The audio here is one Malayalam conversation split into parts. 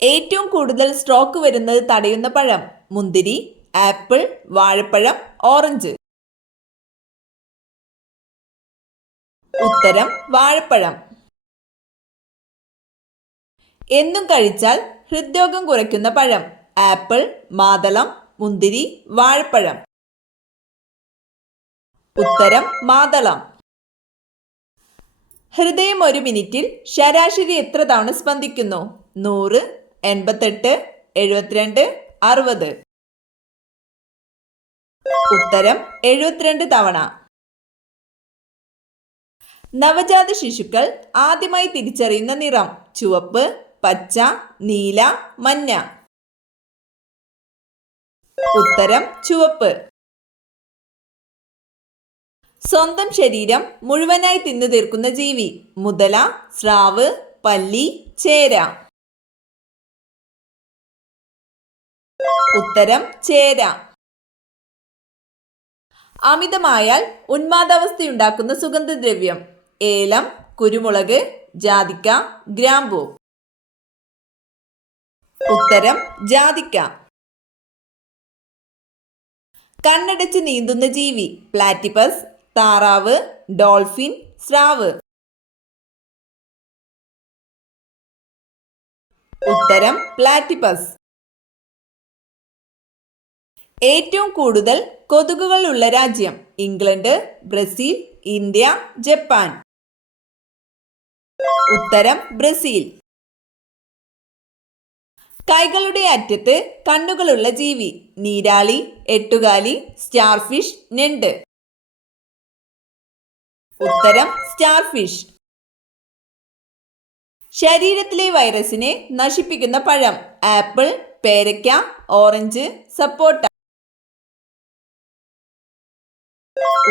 ഏറ്റവും കൂടുതൽ സ്ട്രോക്ക് വരുന്നത് തടയുന്ന പഴം: മുന്തിരി, ആപ്പിൾ, വാഴപ്പഴം, ഓറഞ്ച്. ഉത്തരം വാഴപ്പഴം. എന്നും കഴിച്ചാൽ ഹൃദ്രോഗം കുറയ്ക്കുന്ന പഴം: ആപ്പിൾ, മാതളം, മുന്തിരി, വാഴപ്പഴം. ഉത്തരം മാതളം. ഹൃദയം ഒരു മിനിറ്റിൽ ശരാശരി എത്ര തവണ സ്പന്ദിക്കുന്നു? 100, 88, 72, 60. ഉത്തരം 72 തവണ. നവജാത ശിശുക്കൾ ആദ്യമായി തിരിച്ചറിയുന്ന നിറം: ചുവപ്പ്, പച്ച, നീല, മഞ്ഞ. ഉത്തരം ചുവപ്പ്. സ്വന്തം ശരീരം മുഴുവനായി തിന്നു തീർക്കുന്ന ജീവി: മുതല, സ്രാവ്, പല്ലി, ചേര. ഉത്തരം ചേര. അമിതമായാൽ ഉന്മാദാവസ്ഥയുണ്ടാക്കുന്ന സുഗന്ധദ്രവ്യം: ഏലം, കുരുമുളക്, ജാതിക്ക, ഗ്രാമ്പൂ. ഉത്തരം ജാതിക്ക. കണ്ണടച്ച് നീന്തുന്ന ജീവി: പ്ലാറ്റിപ്പസ്, താറാവ്, ഡോൾഫിൻ, സ്രാവ്. ഉത്തരം പ്ലാറ്റിപ്പസ്. ഏറ്റവും കൂടുതൽ കൊതുകുകൾ ഉള്ള രാജ്യം: ഇംഗ്ലണ്ട്, ബ്രസീൽ, ഇന്ത്യ, ജപ്പാൻ. ഉത്തരം ബ്രസീൽ. കൈകളുടെ അറ്റത്ത് കണ്ണുകളുള്ള ജീവി: നീരാളി, എട്ടുകാലി, സ്റ്റാർഫിഷ്, ഞണ്ട്. ഉത്തരം സ്റ്റാർഫിഷ്. ശരീരത്തിലെ വൈറസിനെ നശിപ്പിക്കുന്ന പഴം: ആപ്പിൾ, പേരയ്ക്ക, ഓറഞ്ച്, സപ്പോട്ട.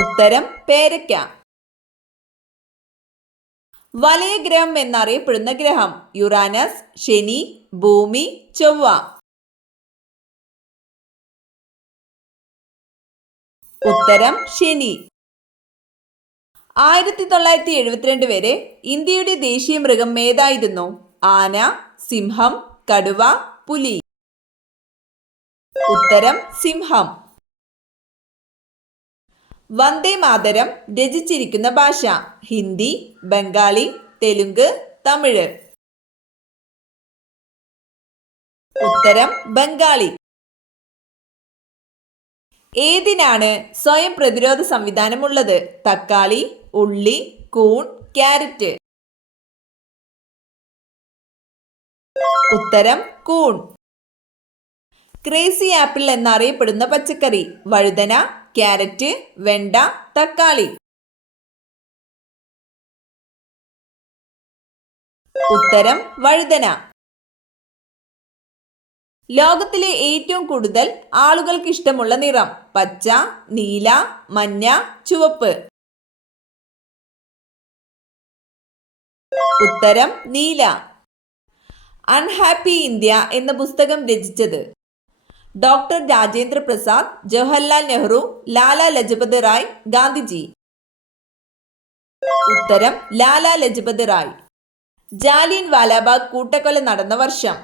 ഉത്തരം പേരയ്ക്ക. വലയഗ്രഹം എന്നറിയപ്പെടുന്ന ഗ്രഹം: യുറാനസ്, ശനി, ഭൂമി, ചൊവ്വ. ഉത്തരം ശനി. 1972 വരെ ഇന്ത്യയുടെ ദേശീയ മൃഗം ഏതായിരുന്നു? ആന, സിംഹം, കടുവ, പുലി. ഉത്തരം സിംഹം. വന്ദേ മാതരം രചിച്ചിരിക്കുന്ന ഭാഷ: ഹിന്ദി, ബംഗാളി, തെലുങ്ക്, തമിഴ്. ഉത്തരം ബംഗാളി. ഏതിനാണ് സ്വയം പ്രതിരോധ സംവിധാനമുള്ളത്? തക്കാളി, ഉള്ളി, കൂൺ, ക്യാരറ്റ്. ഉത്തരം കൂൺ. ക്രേസി ആപ്പിൾ എന്നറിയപ്പെടുന്ന പച്ചക്കറി: വഴുതന, ക്യാരറ്റ്, വെണ്ട, തക്കാളി. ഉത്തരം വഴുതന. ലോകത്തിലെ ഏറ്റവും കൂടുതൽ ആളുകൾക്ക് ഇഷ്ടമുള്ള നിറം: പച്ച, നീല, മഞ്ഞ, ചുവപ്പ്. ഉത്തരം നീല. അൺഹാപ്പി ഇന്ത്യ എന്ന പുസ്തകം രചിച്ചത്: ഡോക്ടർ രാജേന്ദ്ര പ്രസാദ്, ജവഹർലാൽ നെഹ്റു, ലാലാ ലജപത് റായ്, ഗാന്ധിജി. ഉത്തരം ലാലാ ലജപത് റായ്. ജാലിയൻ വാലാബാഗ് കൂട്ടക്കൊല നടന്ന വർഷം: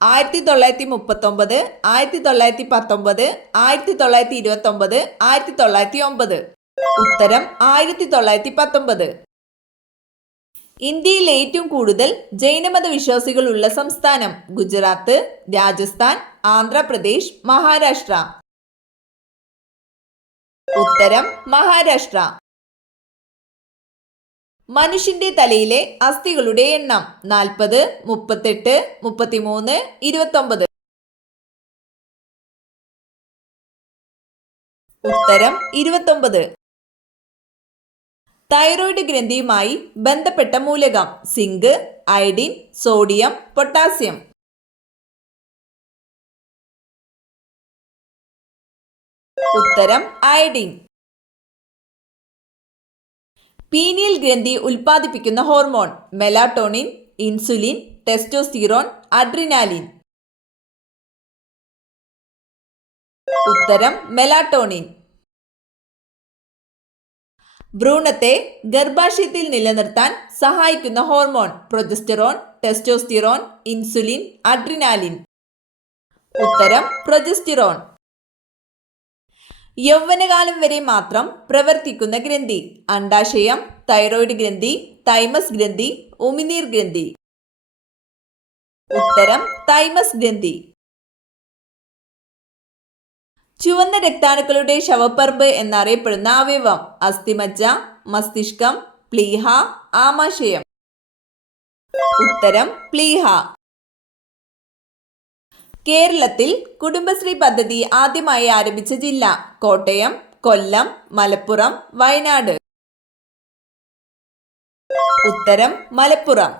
1939, 1919, 1929, 1909. ഉത്തരം 1919. ഇന്ത്യയിൽ ഏറ്റവും കൂടുതൽ ജൈനമത വിശ്വാസികൾ ഉള്ള സംസ്ഥാനം: ഗുജറാത്ത്, രാജസ്ഥാൻ, ആന്ധ്രാപ്രദേശ്, മഹാരാഷ്ട്ര. ഉത്തരം മഹാരാഷ്ട്ര. മനുഷ്യന്റെ തലയിലെ അസ്ഥികളുടെ എണ്ണം: 40, 38, 33, 29. ഉത്തരം 29. തൈറോയ്ഡ് ഗ്രന്ഥിയുമായി ബന്ധപ്പെട്ട മൂലകം: സിങ്ക്, അയഡിൻ, സോഡിയം, പൊട്ടാസ്യം. ഉത്തരം അയഡിൻ. പീനിയൽ ഗ്രന്ഥി ഉൽപ്പാദിപ്പിക്കുന്ന hormone: melatonin, insulin, testosterone, adrenaline. ഉത്തരം മെലാട്ടോണിൻ. ഭ്രൂണത്തെ ഗർഭാശയത്തിൽ നിലനിർത്താൻ സഹായിക്കുന്ന hormone progesterone, testosterone, insulin, adrenaline. ഉത്തരം പ്രൊജസ്റ്ററോൺ. യൗവനകാലം വരെ മാത്രം പ്രവർത്തിക്കുന്ന ഗ്രന്ഥി: അണ്ഡാശയം, തൈറോയ്ഡ് ഗ്രന്ഥി, തൈമസ് ഗ്രന്ഥി, ഉമിനീർ ഗ്രന്ഥി. ഉത്തരം തൈമസ് ഗ്രന്ഥി. ചുവന്ന രക്താണുക്കളുടെ ശവപ്പറമ്പ് എന്നറിയപ്പെടുന്ന അവയവം: അസ്ഥിമജ്ജ, മസ്തിഷ്കം, പ്ലീഹ, ആമാശയം. ഉത്തരം പ്ലീഹ. കേരളത്തിൽ കുടുംബശ്രീ പദ്ധതി ആദ്യമായി ആരംഭിച്ച ജില്ല: കോട്ടയം, കൊല്ലം, മലപ്പുറം, വയനാട്. ഉത്തരം മലപ്പുറം.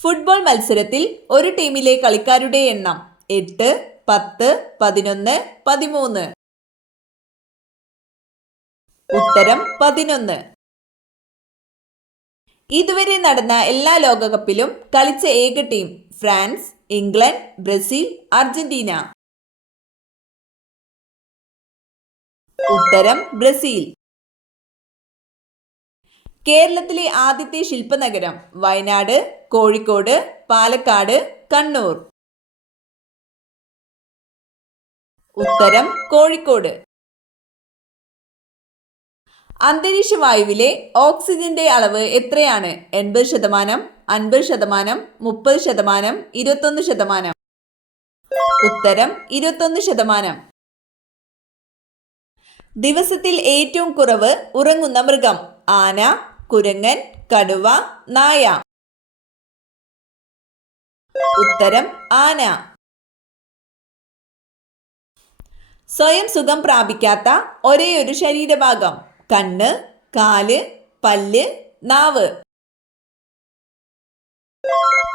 ഫുട്ബോൾ മത്സരത്തിൽ ഒരു ടീമിലെ കളിക്കാരുടെ എണ്ണം: 8, 10, 11, 13. ഉത്തരം 11. ഇതുവരെ നടന്ന എല്ലാ ലോകകപ്പിലും കളിച്ച ഏക team: France, England, Brazil, Argentina. ഉത്തരം ബ്രസീൽ. കേരളത്തിലെ ആദ്യത്തെ ശില്പനഗരം: വയനാട്, കോഴിക്കോട്, പാലക്കാട്, കണ്ണൂർ. ഉത്തരം കോഴിക്കോട്. അന്തരീക്ഷ വായുവിലെ ഓക്സിജന്റെ അളവ് എത്രയാണ്? 80%, 50%, 30%, 21%. ഉത്തരം 21%. ദിവസത്തിൽ ഏറ്റവും കുറവ് ഉറങ്ങുന്ന മൃഗം: ആന, കുരങ്ങൻ, കടുവ, നായ. ഉത്തരം ആന. സ്വയം സുഖം പ്രാപിക്കാത്ത ഒരേയൊരു ശരീരഭാഗം: കണ്ണ്, കാല്, പല്ല്, നാവ്.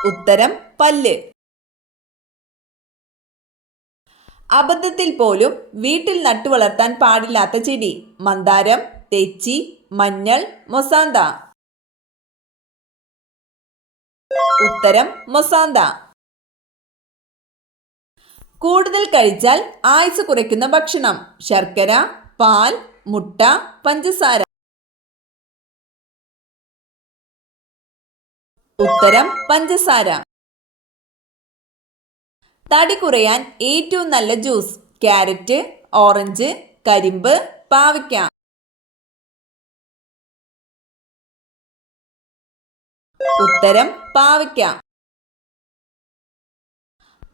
ഉത്തരം പല്ല്. അബദ്ധത്തിൽ പോലും വീട്ടിൽ നട്ടുവളർത്താൻ പാടില്ലാത്ത ചെടി: മന്ദാരം, തെച്ചി, മഞ്ഞൾ, മൊസാന്ത. ഉത്തരം മൊസാന്ത. കൂടുതൽ കഴിച്ചാൽ ആയുസ് കുറയ്ക്കുന്ന ഭക്ഷണം: ശർക്കര, പാൽ, മുട്ട, പഞ്ചസാര. ഉത്തരം പഞ്ചസാര. തടി കുറയാൻ ഏറ്റവും നല്ല ജ്യൂസ്: ക്യാരറ്റ്, ഓറഞ്ച്, കരിമ്പ്, പാവയ്ക്ക. ഉത്തരം പാവയ്ക്ക.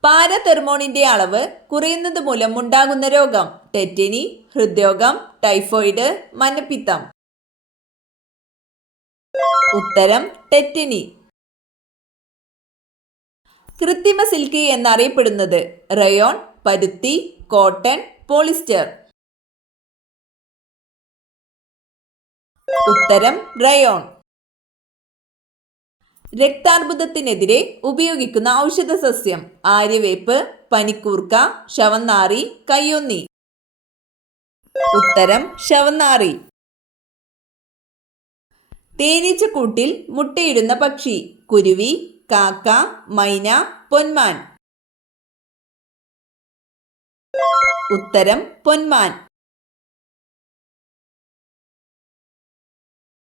പാരതെർമോണിന്റെ അളവ് കുറയുന്നത് മൂലം ഉണ്ടാകുന്ന രോഗം: ടെറ്റനി, ഹൃദ്രോഗം, ടൈഫോയിഡ്, മഞ്ഞപ്പിത്തം. ഉത്തരം ടെറ്റനി. കൃത്രിമ സിൽക്ക് എന്നറിയപ്പെടുന്നത്: റയോൺ, പരുത്തി, കോട്ടൺ, പോളിസ്റ്റർ. ഉത്തരം റയോൺ. രക്താർബുദത്തിനെതിരെ ഉപയോഗിക്കുന്ന ഔഷധ സസ്യം: ആര്യവേപ്പ്, പനിക്കൂർക്ക, ശവന്നാറി, കയ്യൊന്നി. ഉത്തരം ശവന്നാറി. തേനീച്ചക്കൂട്ടിൽ മുട്ടയിടുന്ന പക്ഷി: കുരുവി, കാക്ക, മൈന, പൊന്മാൻ. ഉത്തരം പൊന്മാൻ.